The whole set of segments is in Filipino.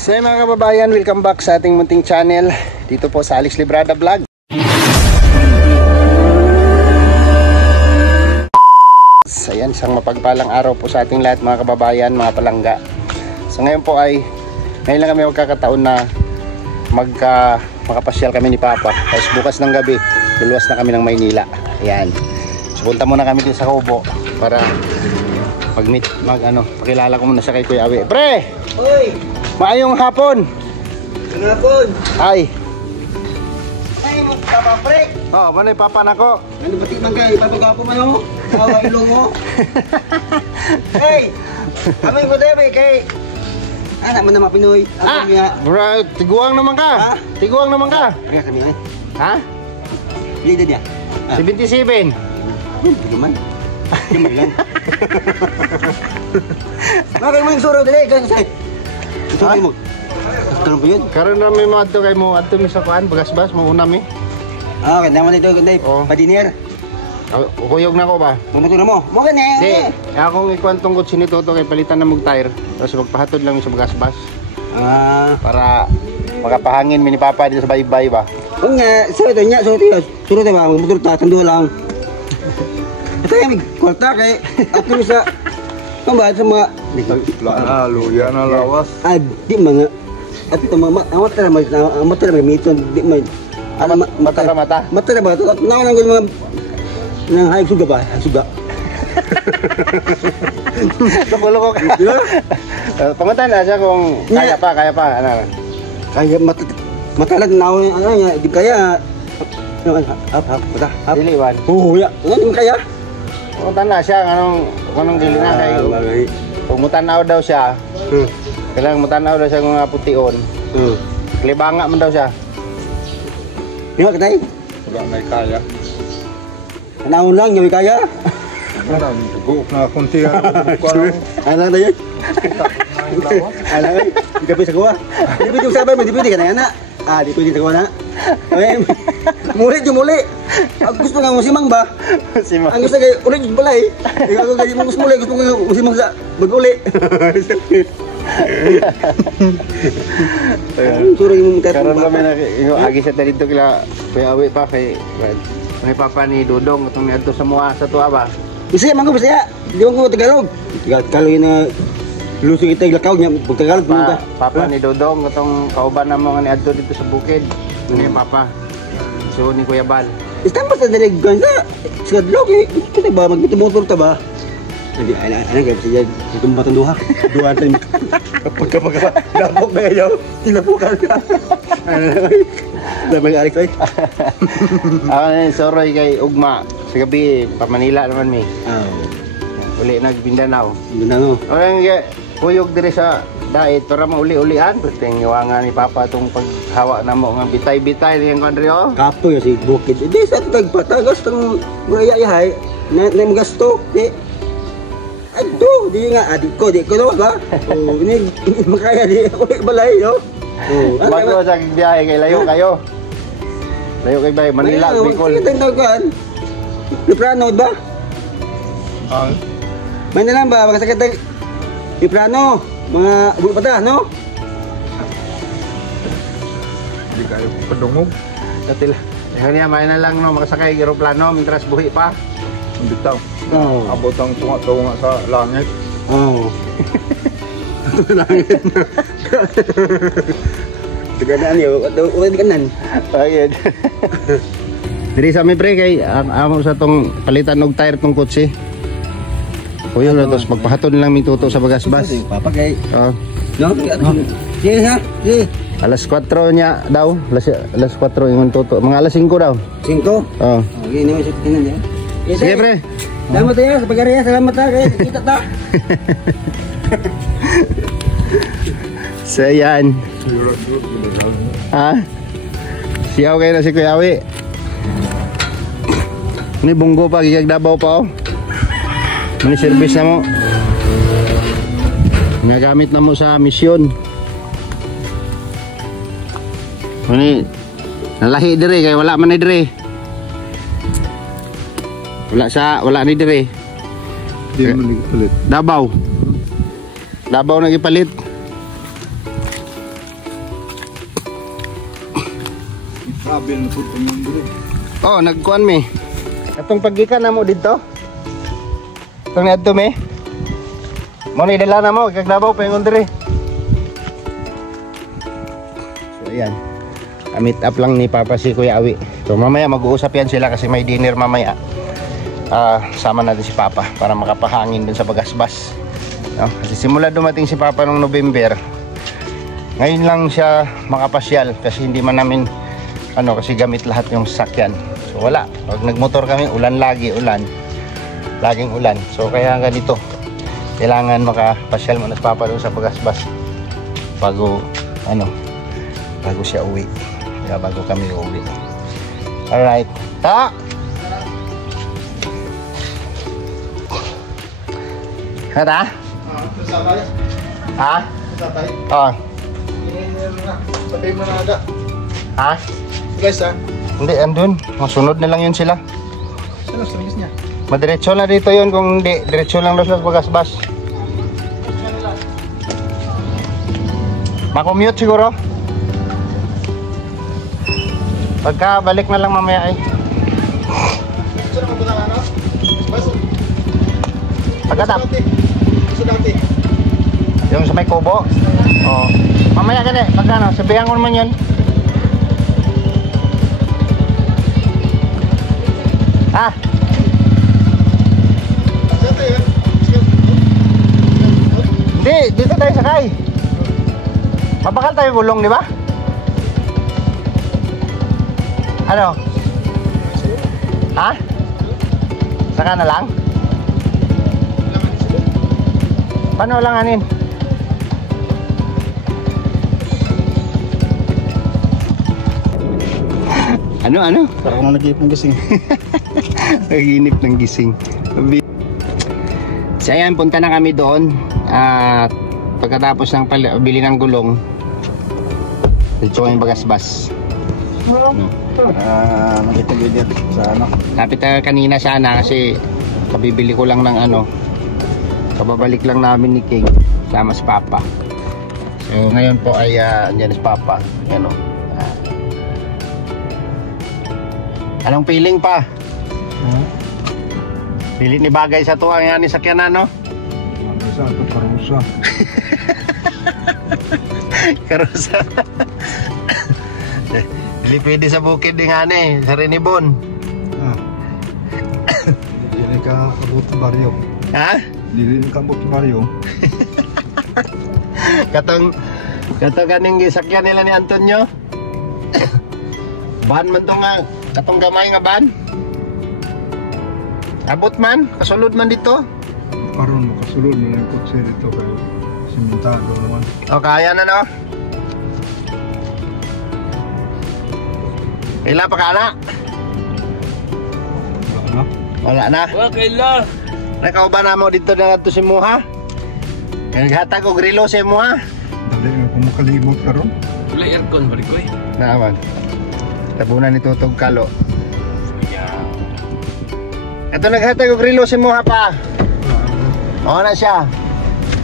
So mga kababayan, welcome back sa ating munting channel dito po sa Alex Librada Vlog. Ayan, isang mapagpalang araw po sa ating lahat mga kababayan, mga palangga. So ngayon po ay, ngayon lang kami magkakataon na makapasyal kami ni Papa. Tapos bukas ng gabi, luluwas na kami ng Maynila. Ayan. So punta muna kami dito sa Kubo para pakilala ko muna siya kay Kuya Awi. Pre! Hoy! Maayong hapon! Ang hapon! Ay! Ay, magkapa pre! Oh, manay Papa nako. Ano ba tikman kayo? Ipapagapo man ako? Awa ilong mo? Hey! Amay mo tayo kay... Anak mo naman Pinoy. Bro, tiguang naman ka. Ha? Tiguang naman ka. Kaya kami eh. Ha? Lida niya. 77. Hindi naman. Hindi lang. Bakit mo yung suro dali? Kasi suro mo. Ano ba yun? Karon na may mga kay mo adto mi sa kuan, bagas-bas mo una mi. Ah, kaya naman ito kunday. Padiner. Kuyog na ko ba? Mamoto na mo. Mo gani. Di, akong ikuan tungkol sinituto kay palitan na mog tire. Tapos magpahatod lang mi sa bagas-bas. Ah, para makapahangin mi ni Papa dito sa baybay ba. kung nga, suro to niya, suro to ba? Motor ta, tando lang. Ito yung may kwarta kay ato sa pambayad sa mga Luya na lawas. di mga at ito mga amat na miton di man Mata ka mata. mata na ba ito nakanang ko mga nang hayag suga ba hayag suga Tukulo ko ka. Pangutan na siya kung kaya pa ano. kaya matalag na ako ano niya di kaya mata Diliwan. ya ano di kaya Pangutan na siya anong dili na kay. Kung mutanaw daw siya, kailangan mutanaw daw siya ng mga pution. Klibanga man daw siya. Di ba katay? Wala may kaya. Naon lang yung kaya. Wala, guok na kunti. Alam na yun. Alam na yun. Di ka pwede sa kuha. Di pwede yung sabay mo. Di pwede ka na yan na. Di pwede sa kuha na. Muli yung muli. Ang gusto nga musimang ba? Ang gusto nga ulit yung balay. Ikaw ko ganyan mo muli. Gusto nga musimang sa mag-uli. Suro yung mga Karon kami na agi sa dito kila Kuya Awi pa kay may Papa ni Dudong itong niadto sa mga sa tuwa ba. Bisaya man ko bisaya. Di ko Tagalog. Tagalog na lusog ita ilakaw niya pag Tagalog mo ka. Papa ni Dudong itong kauban na mga niadto dito sa bukid. Ni Papa. So ni Kuya Bal. Istamba sa dalig ganda. Sa Tagalog kita ba magmotor ta ba? Hindi ana kaya siya tumba duha. Duha tan. Kapag labok na kayo. Tilapukan ka. Labang Alex ay. Ako na soroy kay Ugma. Sa gabi pa Manila naman mi. Uli nag-Mindanao. Mindanao. Orang kuyog diri sa dait para mauli-ulian. Pwedeng iwangan ni Papa itong paghawa na mo ng bitay-bitay niyang kandrio. Kapo yung si Bukid. Hindi sa tagpatagas itong murayayahay na magasto. Aduh, di nga adik ko daw ba? Ini makaya di ulit balay yo. Bago sa biyahe kay layo kayo. Layo kay bay Manila, Bicol. Sige tawgan. Liprano ba? May na lang ba makasakit ng Liprano? Mga abot pa ta, no? Hindi kayo padungog. Katil. Kanya may na lang no makasakay eroplano mitras buhi pa. Bitaw. Abot ang tunga-tunga sa langit. Langit. Tigadaan yo, ulit kanan. Ayun. Diri sa mi pre kay amo sa tong palitan og tire tong kotse. Kuya tapos magpahaton lang mi tuto sa bagas-bas. Papa kay. No? Sige ha. Sige. Alas 4 niya daw. Alas 4 ingon tuto. Mga alas 5 daw. 5? Oh. Okay, naman siya tinan niya. Sige pre. Salamat tayo sa pag-ariya. Salamat tayo. Kita ta. So yan. Siyaw kayo na si Kuya Awi. Ini bunggo pa, gigag Davao pa oh. Mani service na mo. Nagamit na mo sa misyon. Mani nalahi dire kay wala man ni dire. Wala ni dire. Di man nagpalit. Davao. Davao nagipalit. Abil na po yung duro. Oh, nagkuan mi. Atong paggikan na mo dito. Itong niadto mi. Mo ni dala na mo kaglabaw pa yung dire. So ayan. Meet up lang ni Papa si Kuya Awi. So mamaya mag-uusap yan sila kasi may dinner mamaya. Sama natin si Papa para makapahangin dun sa Bagasbas. No? Kasi simula dumating si Papa noong November. Ngayon lang siya makapasyal kasi hindi man namin kasi gamit lahat yung sasakyan. So wala. Pag nagmotor kami, ulan lagi, ulan. Laging ulan. So kaya ganito. Kailangan makapasyal muna si Papa doon sa Bagasbas bago siya uwi. Kaya bago kami uwi. Alright. Ta! Kada? Ha? Oh. Sabi mo na ada. Ha? Guys ha? Hindi, andun. Masunod na lang yun sila. Saan ang service niya? Madiretso na dito yun kung hindi. Diretso lang daw sa Bagasbas. Makommute siguro. Pagka balik na lang mamaya ay. Saan ang punta ka? Bas? Pagkatap. Sa dati. Yung sa may kubo. Oo. Mamaya ka pagka sabihan ko naman yun. Ha? Hindi, dito tayo sakay. Mabakal tayo gulong, di ba? Ano? Ha? Saka na lang? Paano langanin? Ano? Parang ako nag-iip ng gising. Naginip ng gising. So ayan, punta na kami doon. At pagkatapos ng bili ng gulong, dito yung Bagasbas. Nag-iip sa Kapit kanina sana kasi kabibili ko lang ng kababalik lang namin ni King sama si Papa. So ngayon po ay andyan si Papa. Ayan o. Anong feeling pa? Pilit ni bagay sa tuwang yan ni sakyanan, no? Sa ito, karusa. Karusa. Hindi pwede sa bukid din nga sa Renibon. Dili ka kabot baryo. Ha? Dili ka kabot baryo. Katong kaning gisakyan nila ni Antonio. Ban man to nga, katong gamay nga ban. Abot man, kasulod man dito. Karon makasulod mo na yung kotse dito kayo. Simentado naman. O kaya na, no? Ila pa ka na? Ano? Wala na. Okay lang. Nakauban na mo dito na ito si Muha. Naghatag og relo si Muha. Dali kung makalibot karon. Wala aircon, balik ko eh. Naaman. Tabunan ni Tutog Kalo. Ito naghatag og relo si Muha pa. Oo na siya.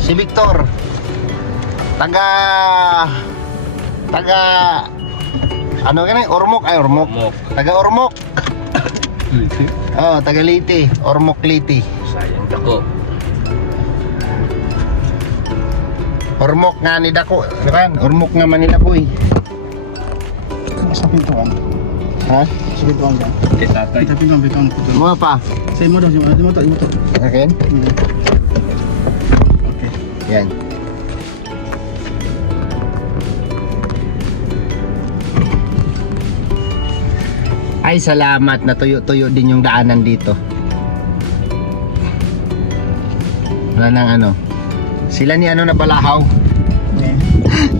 Si Victor. Taga ano ganun? Ormoc. Taga Ormoc. Oh, taga Liti. Ormoc Liti. Sayang dako. Ormoc nga ni Dako. Kan? Ormoc nga Manila po eh. Sa pintuan. Ha? Sa pintuan ba? Kay tatay. Sa pintuan. Muha pa. Sa imo daw, imo to. Okay? Okay. Yan. Ay, salamat. Natuyo-tuyo din yung daanan dito. Wala nang Sila ni na Balahaw.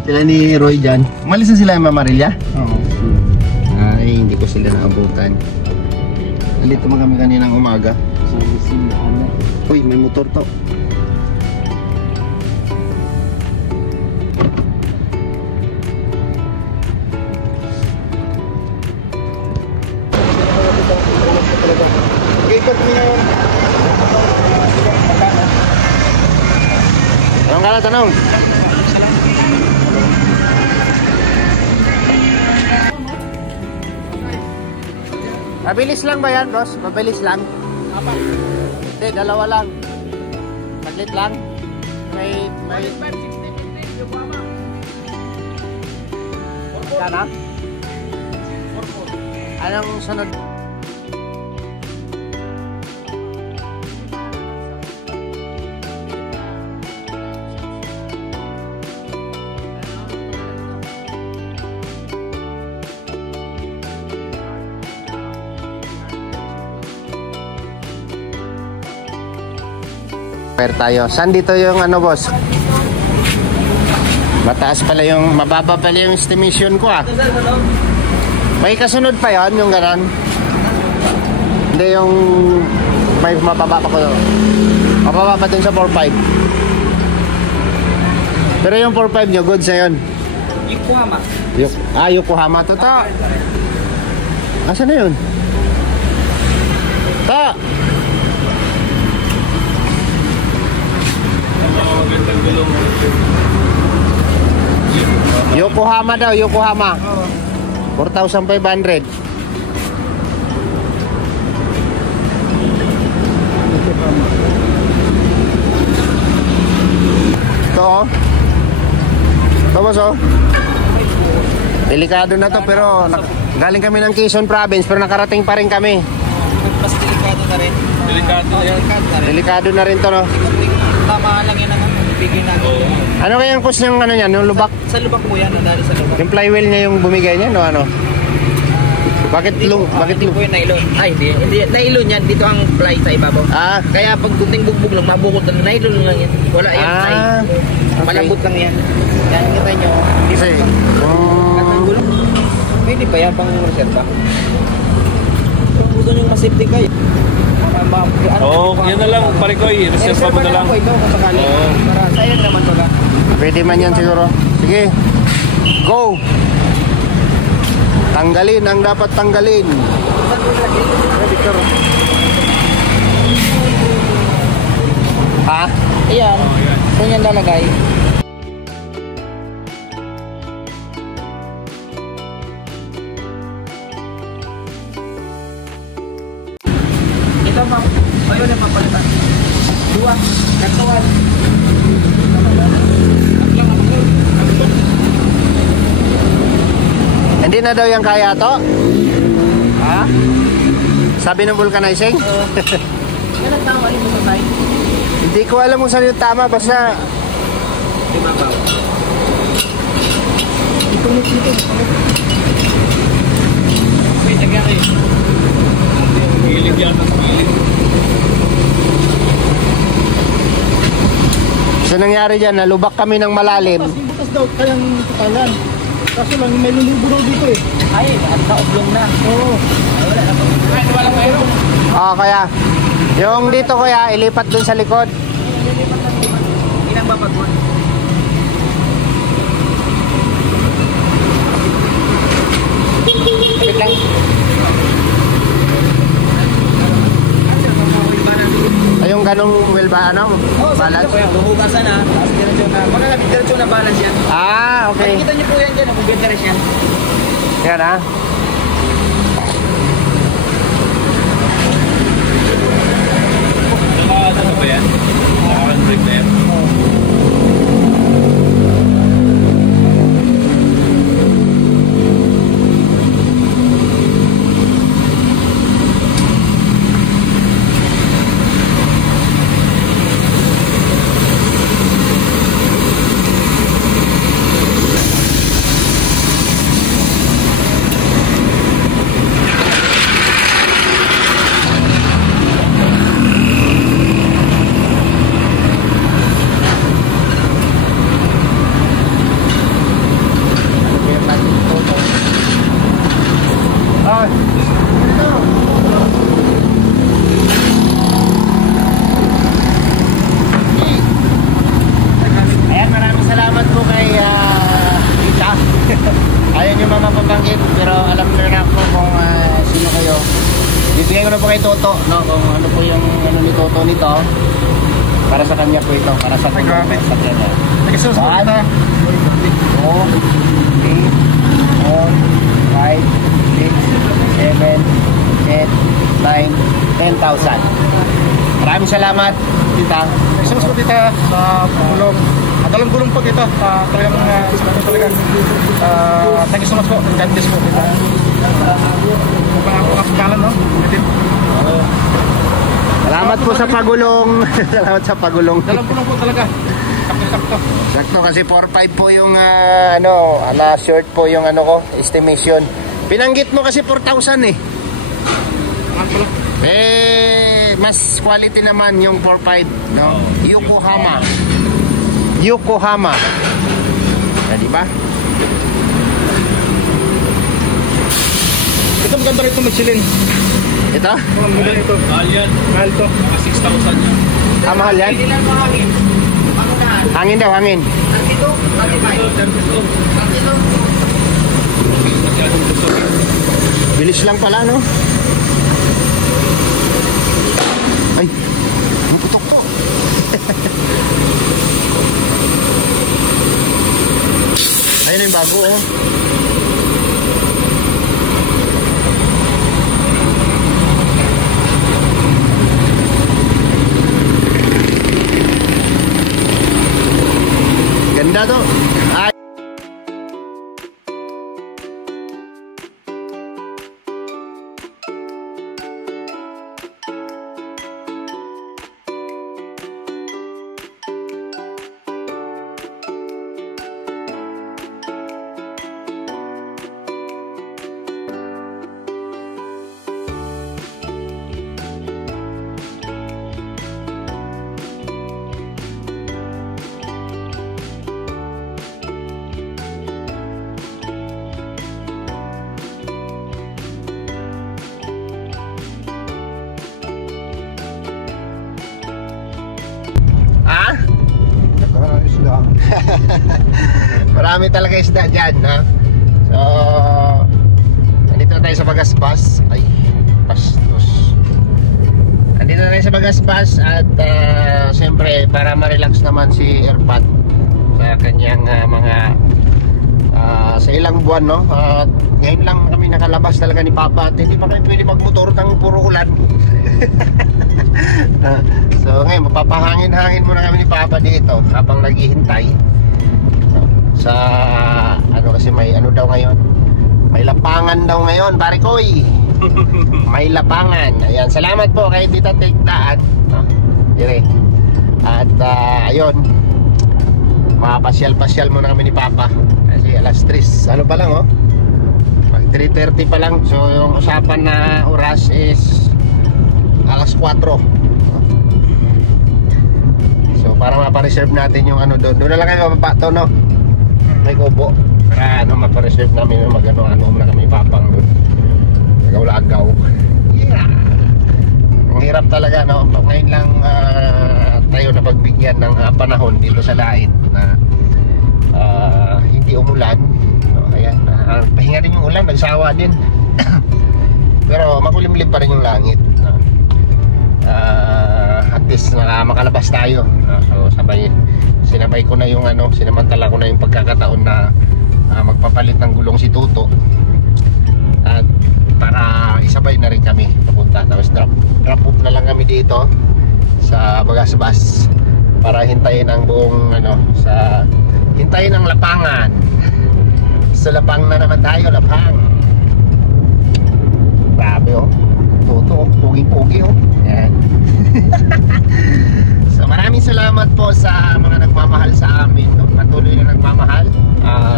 Sila ni Roy dyan. Umalis na sila yung Mamarilya? Oo. Ay, hindi ko sila naabutan. Nandito mo kami kaninang umaga. Uy, may motor to. Ikot niyo yung... Tanong ka na, tanong. Mabilis lang ba yan, boss? Mabilis lang? Hindi, dalawa lang. Saglit lang. May... Sana? Anong sunod? Tayo. Saan dito yung ano, boss? Mataas pala yung, mababa pala yung estimation ko ah. May kasunod pa yon yung ganon? Hindi yung may mababa pa ko. Mababa pa dun sa 4.5. Pero yung 4.5 nyo, good sa yun. Yokohama. Yokohama. Totoo. Asan na yun? Ta! Yokohama daw, Yokohama. 4,500. Ito. Ito, boss, oh. Delikado na to, pero galing kami ng Quezon Province, pero nakarating pa rin kami. Mas delikado na rin. Delikado yan. Delikado na rin to, no? Tama lang yan ang bigay natin. Ano kaya yung cost ng ano yan, yung lubak? Sa lubak po yan, nandali sa lubak. Yung flywheel niya yung bumigay niya, no, ano? Bakit Hindi po yung nylon. Ay, hindi. Nylon yan. Dito ang fly sa ibabaw. Ah, Kaya pag gunting bugbog lang, mabukot lang. Nylon lang yan. Wala yan. okay. Malambot lang yan. Yan, kita nyo. Kasi, Pwede pa yan pang reserva. Kung gusto nyo masafety kayo. Yan na lang, Parikoy. Reserva mo na lang. Ito kung sakali. Oo. Para sayang naman pala. pwede man yan siguro. Sige, go! Tanggalin ang dapat tanggalin. Ha? Ayan. Kung yan lalagay. Ito pa. Ayun yung papalitan. Dua. Nagtuwan. Hindi na daw yung kaya to? Ha? Sabi ng vulcanizing? Yan ang tama rin sa side. Hindi ko alam kung saan yung tama, basta Ibabaw. Wait, nagyari. Gilig yan. Gilig. so nangyari dyan, nalubak kami ng malalim. Yung butas daw, kayang totalan. Kaso lang, may lulubo daw dito eh. Ay, at naoblong na. Oo. Wala na. Wala pa yun. Kaya, yung dito kuya, ilipat dun sa likod. Inang babagwan. Wait lang. Ay, yung ganong wheel ba, ano? Balance? Bumugasan na. Baka diretso na balance yan. Ah, okay. Makikita niyo po yan dyan. Kung beteres yan. Yan ha. Ano ba yan? Naka-break na yan. Ayan, maraming salamat po kay Tita. Ayaw nyo mapapanggit, pero alam na po kung sino kayo. Bibigyan ko na po kay Toto, no? Kung ano po yung ano ni Toto nito. Para sa kanya po ito, para sa kanya. Sa kanya. 1, 2, 3, 4, 5, 6, 7, 8, Maraming salamat, tita. Isang po tita sa gulong. Dalang gulong po tita. Talagang talagang thank you so much po. God bless po tita. Pangakalan no? Salamat po sa pagulong. Salamat sa pagulong. Dalang gulong po talaga. Sakto. Sakto kasi 4.5 po yung na short po yung ano ko, estimation. Pinanggit mo kasi 4,000 eh. Mas quality naman yung 4.5, no? Yokohama. Di ba? Ito maganda rin ito Michelin. Ito? Maganda ito. Mahal yan. Mahal to. Mga 6,000 yan. Mahal yan? Hangin daw, hangin. Bilis lang pala, no? Ay, ang putok po. Ayun yung bago, oh. Ganda to. Ay. Marami talaga isda dyan, ha? So, nandito na tayo sa Bagasbas. Ay, pastos. Nandito na tayo sa Bagasbas. At siyempre, para ma-relax naman si Erpat sa kanyang sa ilang buwan, no? Ngayon lang kami nakalabas talaga ni Papa. At hindi pa kami pwede magmotor ng puro ulan. So ngayon, mapapahangin-hangin muna kami ni Papa dito habang naghihintay. Sa kasi may daw ngayon, may lapangan daw ngayon, pare koy. May lapangan. Ayan, salamat po kay Tita Tigdaan, dire. At ayun, mapasyal-pasyal muna kami ni Papa kasi alas 3 pa lang, oh. Mag 3:30 pa lang. So yung usapan na oras is alas 4. So para mapa-reserve natin yung doon na lang kayo mapapato, no? May kubo para mapa-reserve namin yung ano na kami papang doon. Agaw-agaw. Yeah. Ang hirap talaga, no? Ngayon lang tayo napagbigyan ng panahon dito sa Lait na hindi umulan. So, ayan, pahinga din yung ulan, nagsawa din. Pero makulimlim pa rin yung langit, no? At least makalabas tayo, no? So sinabay ko na yung sinamantala ko na yung pagkakataon na magpapalit ng gulong si Tuto, at para isabay na rin kami papunta. Tapos drop off na lang kami dito sa Bagasbas para hintayin ang buong hintayin ang lapangan. Sa lapang na naman tayo, lapang. Grabe, oh. Tuto, pugi-pugi, oh. Yan. So maraming salamat po sa mga nagmamahal sa amin, no? Patuloy na nagmamahal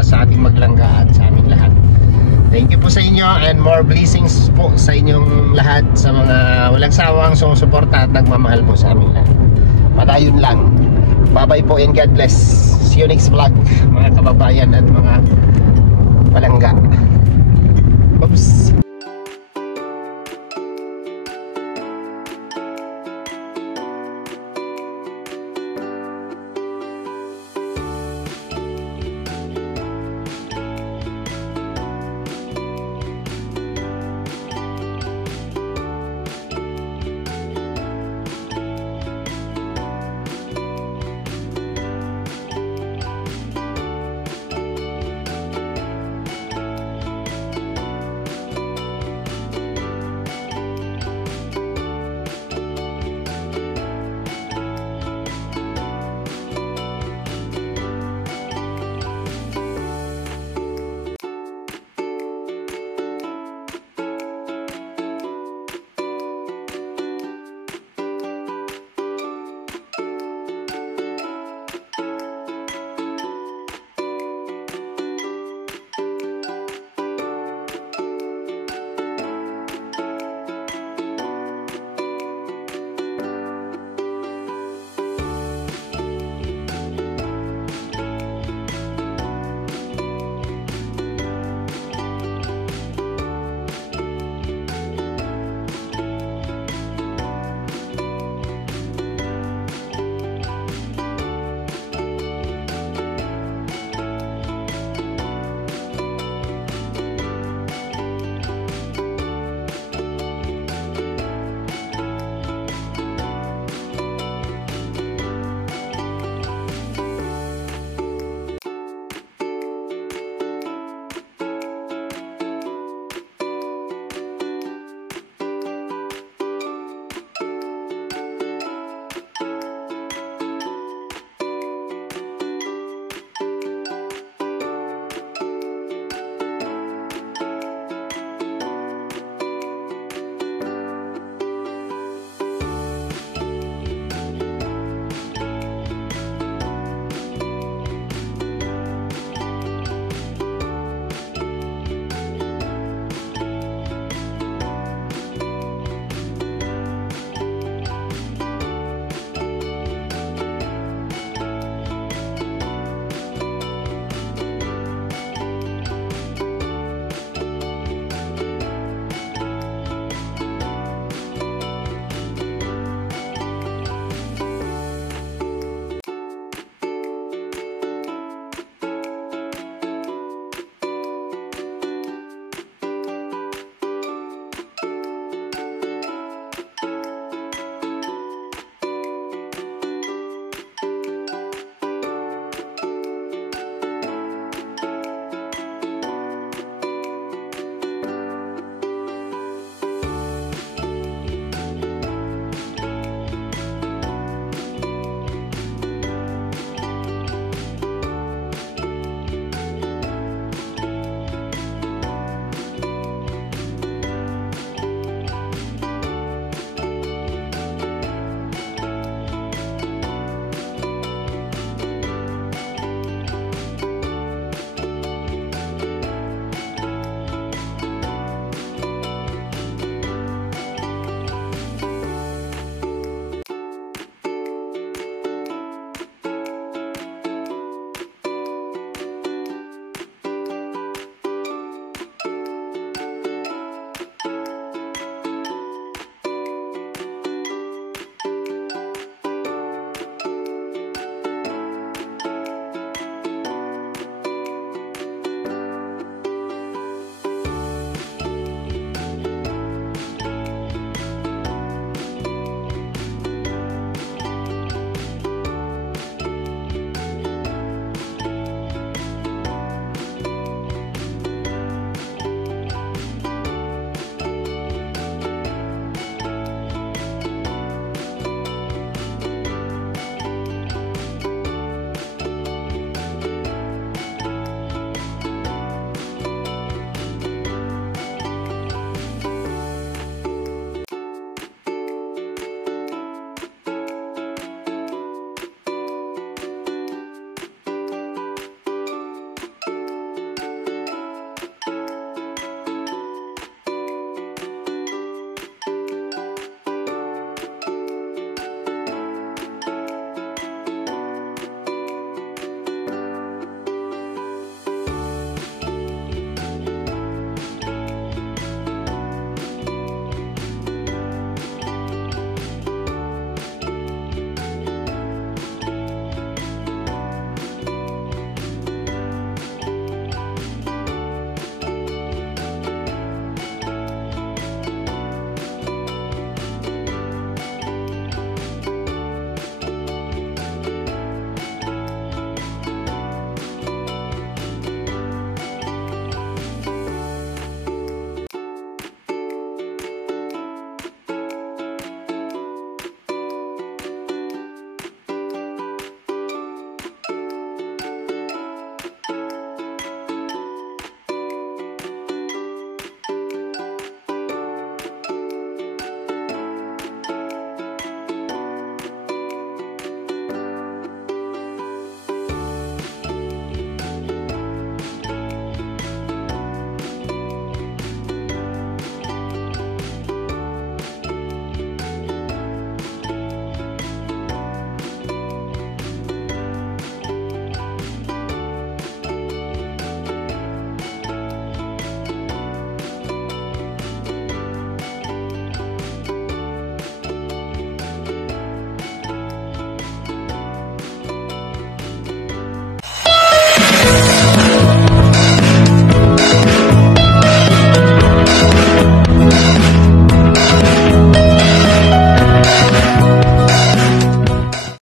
sa ating maglangga at sa aming lahat. Thank you po sa inyo, and more blessings po sa inyong lahat, sa mga walang sawang sumusuporta at nagmamahal po sa aming lahat. Padayon lang. Bye-bye po and God bless. See you next vlog, mga kababayan at mga palangga. Oops.